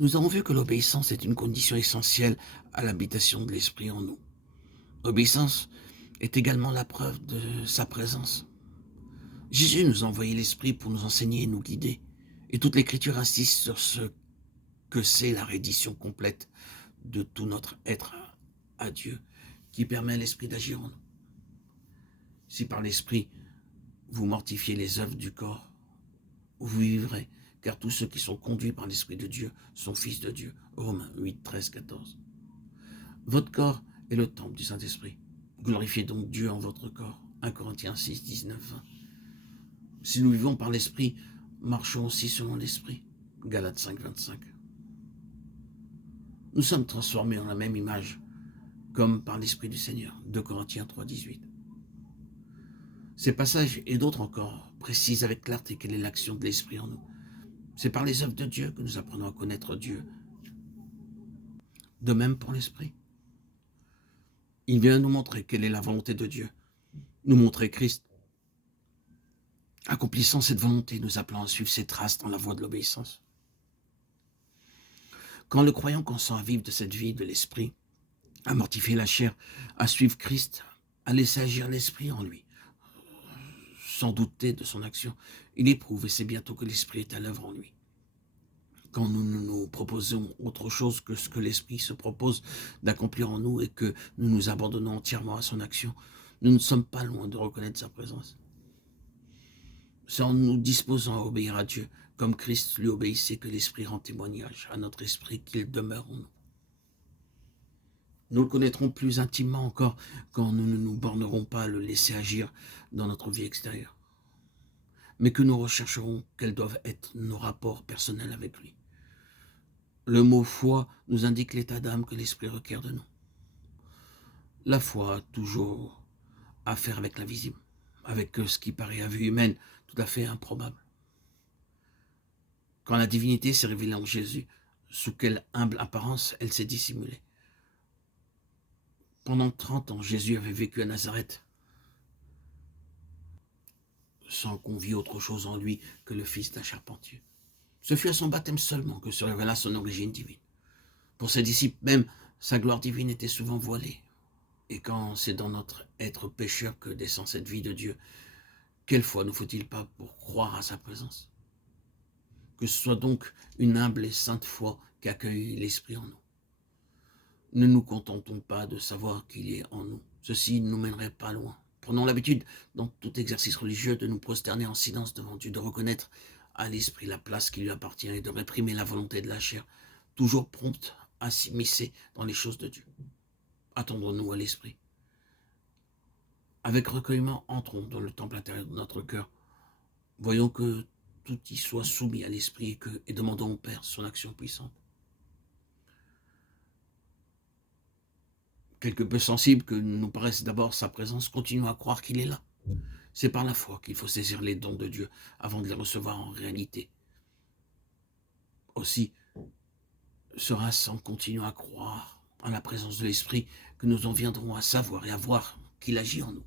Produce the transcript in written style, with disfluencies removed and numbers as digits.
Nous avons vu que l'obéissance est une condition essentielle à l'habitation de l'Esprit en nous. L'obéissance est également la preuve de sa présence. Jésus nous a envoyé l'Esprit pour nous enseigner et nous guider. Et toute l'Écriture insiste sur ce que c'est la reddition complète de tout notre être à Dieu, qui permet à l'Esprit d'agir en nous. Si par l'Esprit vous mortifiez les œuvres du corps, vous vivrez, car tous ceux qui sont conduits par l'Esprit de Dieu sont fils de Dieu. Romains 8, 13, 14. Votre corps est le temple du Saint-Esprit. Glorifiez donc Dieu en votre corps. 1 Corinthiens 6, 19, 20. Si nous vivons par l'Esprit, marchons aussi selon l'Esprit. Galates 5, 25. Nous sommes transformés en la même image, comme par l'Esprit du Seigneur. 2 Corinthiens 3, 18. Ces passages et d'autres encore précisent avec clarté quelle est l'action de l'Esprit en nous. C'est par les œuvres de Dieu que nous apprenons à connaître Dieu. De même pour l'Esprit. Il vient nous montrer quelle est la volonté de Dieu, nous montrer Christ, accomplissant cette volonté, nous appelant à suivre ses traces dans la voie de l'obéissance. Quand le croyant consent à vivre de cette vie de l'Esprit, à mortifier la chair, à suivre Christ, à laisser agir l'Esprit en lui, sans douter de son action, il éprouve et sait bientôt que l'Esprit est à l'œuvre en lui. Quand nous nous proposons autre chose que ce que l'Esprit se propose d'accomplir en nous et que nous nous abandonnons entièrement à son action, nous ne sommes pas loin de reconnaître sa présence. C'est en nous disposant à obéir à Dieu, comme Christ lui obéissait, que l'Esprit rend témoignage à notre esprit qu'il demeure en nous. Nous le connaîtrons plus intimement encore quand nous ne nous bornerons pas à le laisser agir dans notre vie extérieure, mais que nous rechercherons quels doivent être nos rapports personnels avec lui. Le mot foi nous indique l'état d'âme que l'Esprit requiert de nous. La foi a toujours à faire avec l'invisible, avec ce qui paraît à vue humaine tout à fait improbable. Quand la divinité s'est révélée en Jésus, sous quelle humble apparence elle s'est dissimulée. Pendant 30 ans, Jésus avait vécu à Nazareth, sans qu'on vît autre chose en lui que le fils d'un charpentier. Ce fut à son baptême seulement que se révéla son origine divine. Pour ses disciples même, sa gloire divine était souvent voilée. Et quand c'est dans notre être pécheur que descend cette vie de Dieu, quelle foi ne faut-il pas pour croire à sa présence? Que ce soit donc une humble et sainte foi qui accueille l'Esprit en nous. Ne nous contentons pas de savoir qu'il est en nous. Ceci ne nous mènerait pas loin. Prenons l'habitude, dans tout exercice religieux, de nous prosterner en silence devant Dieu, de reconnaître à l'Esprit la place qui lui appartient et de réprimer la volonté de la chair, toujours prompte à s'immiscer dans les choses de Dieu. Attendons-nous à l'Esprit. Avec recueillement, entrons dans le temple intérieur de notre cœur. Voyons que tout y soit soumis à l'Esprit et demandons au Père son action puissante. Quelque peu sensible que nous paraisse d'abord sa présence, continuons à croire qu'il est là. C'est par la foi qu'il faut saisir les dons de Dieu avant de les recevoir en réalité. Aussi, sera-ce en continuant à croire en la présence de l'Esprit que nous en viendrons à savoir et à voir qu'il agit en nous.